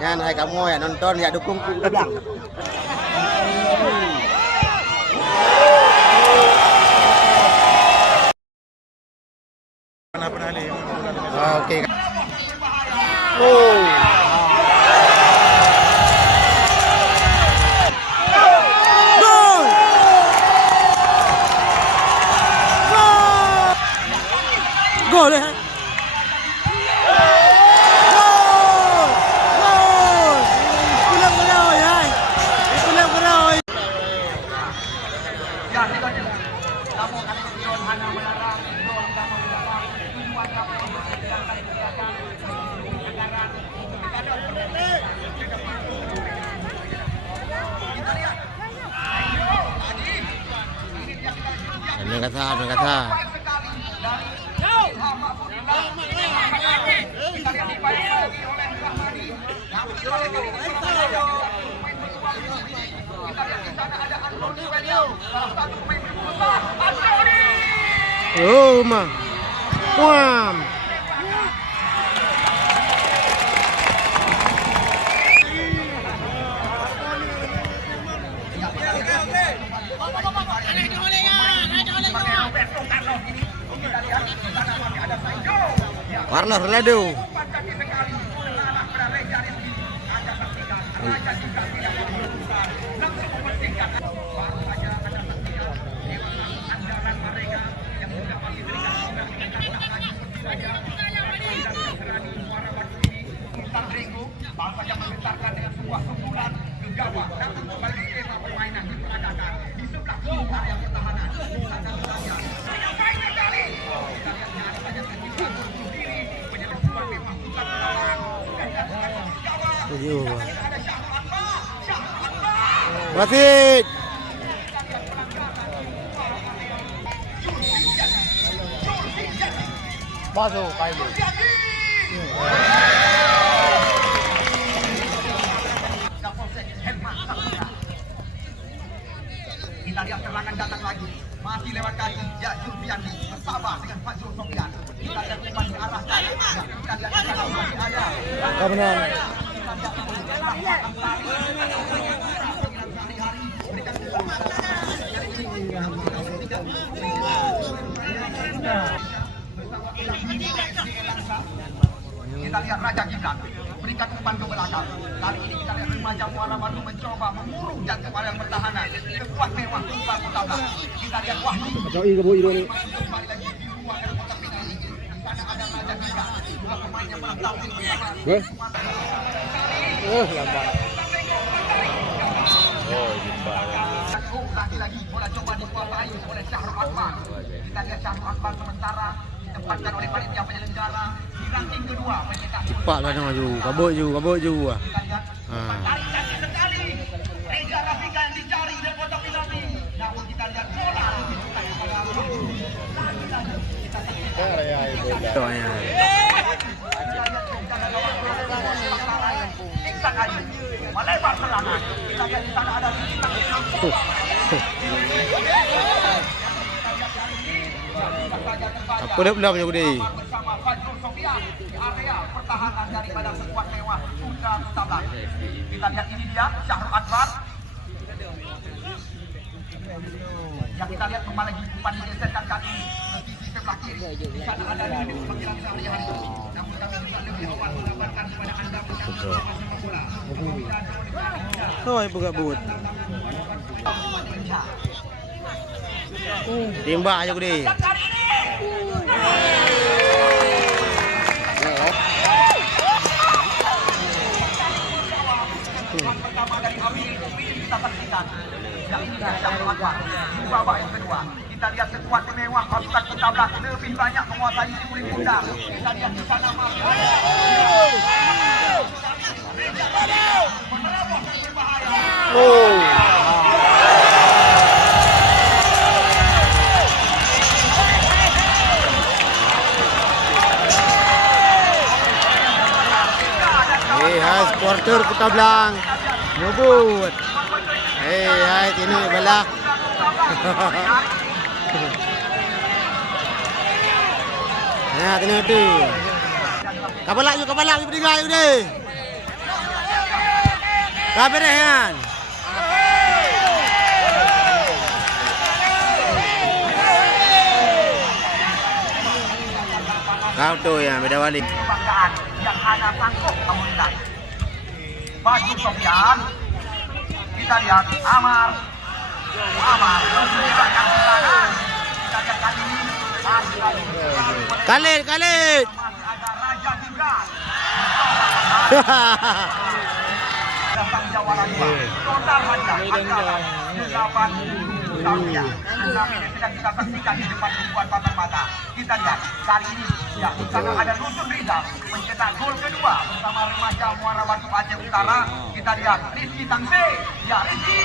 Yan, hai kamu ya nonton ya dukung Belang. Oke. Oh. Gol ya. Kata. Oh, ma. Wam. Warna Ronaldo. Bangsa yang menggetarkan dengan sebuah sundulan ke gawang dan kembali skema permainan diperagakan di sebelah kiri area pertahanan. Sana saja. Yang baiknya kali. Kita lihat ada banyak kejutan untuk diri menyebabkan memang bukan melawan. Dan gawang. Ada Syahrul Anwar. Wasit. Masuk Kailu. Kita lihat serangan datang lagi. Masih lewat kaki. Ya, Julfiandi bersama dengan Fajrul Sofian. Kita lihat umpan diarahkan. Ya, kita lihat di sana masih ada. Benar. Kita lihat Raja Gibran berikan umpan ke belakang. Kali ini kita lihat remaja Muara Batu mencoba mengurung dan kepada pertahanan. Sekuat mewah umpan pertama. Kita lihat Wahyu. Kembali lagi di luar dari kotak penalti. Di sana ada Raja Gibran. Dua pemain yang mengetahui Lambat. Lagi bola coba dikuasai oleh Syahrul Anwar. Kita lihat Syahrul Anwar sementara ditempatkan oleh panitia penyelenggara di ranking kedua mencetak. Cepat lah maju. Kabut ju. Kita lihat tarik kaki sekali. Reza Rafika yang dicari dari kotak penalti. Namun kita lihat bola lebih suka kepada melebar serangan. Kita lihat di sana ada Aku dah belum aku deh. bersama Fajrul Sofian di area pertahanan daripada sekuat mewah Ultra 17. Kita lihat ini dia Syahrul Anwar. Yang kita lihat kembali lagi umpan digeserkan kaki ke sisi sebelah kiri. Di sana ada Lili panggilan Sahri hari ini. Namun kami juga lebih awal mengabarkan kepada anda bersama bola. Oh, ibu gak but. Tembak aja aku deh. Pertama dari Amir kita saksikan. Yang ini Syahrul Anwar. Di babak yang kedua kita lihat sekuat mewah pasukan 17 lebih banyak menguasai kulit pundak. Kita lihat di sana masih menerobos dan berbahaya. Hai supporter Kota Blang. Ngebut. Hai sini balak. Nah, tengok tu. Kapalak you berdiri deh. Kabeh yan. Kau tu yang beda balik. Kebanggaan yang hanya sanggup memulitan. Baju Sofyan. Kita lihat Amar. Bergerak yang ke kanan. Kita lihat kali ini masih lagi. Khalid. Masih ada Raja juga. Datang jawalan dua. Total saja antara 8 Zambia. Tetapi ini sedang kita saksikan di depan ribuan patah mata. Kita lihat kali ini ya karena ada Rusun Rizal mencetak gol kedua bersama remaja Muara Batu Aceh Utara. Kita lihat Rizky Tangse. Ya Rizky.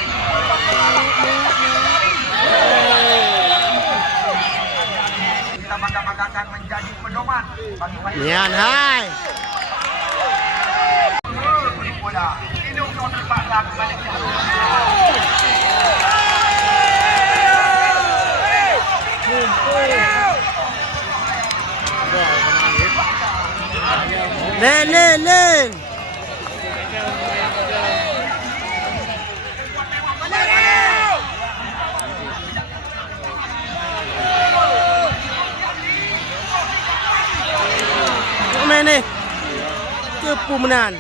Kita bangga-banggakan menjadi pedoman bagi Nian hai. bola. Hidung non terpaksa balik ke Len. Mana? Cepu menan.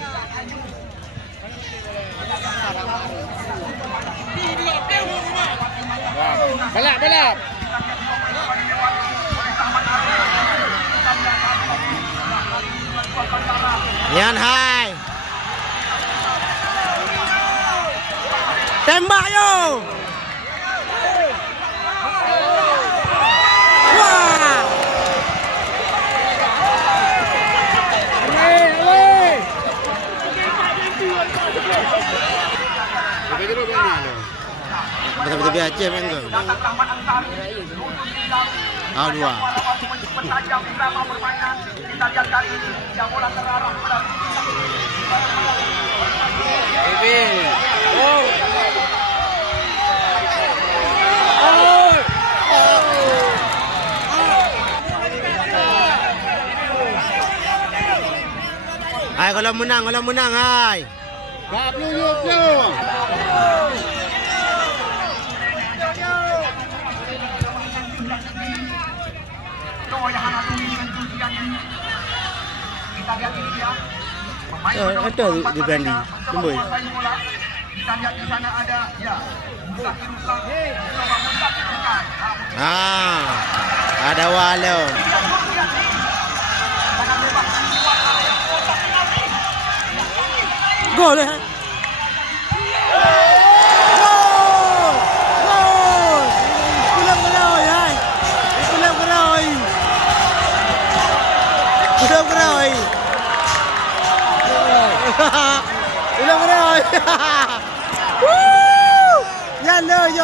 Balap. Yan hai. Tembak yo. Wah. Betul-betul biasa memang tu. Ah dua. Mentajam irama permainan. Kita lihat kali ini yang bola terarah bola. Hai kalau menang hai. Gap lu. Kita lihat ini dia. Pemain Ada di Bandi. Tunggu. Kita lihat di sana ada ya. Ada walau. Gol eh. Ulang rồi. Yan lo, yo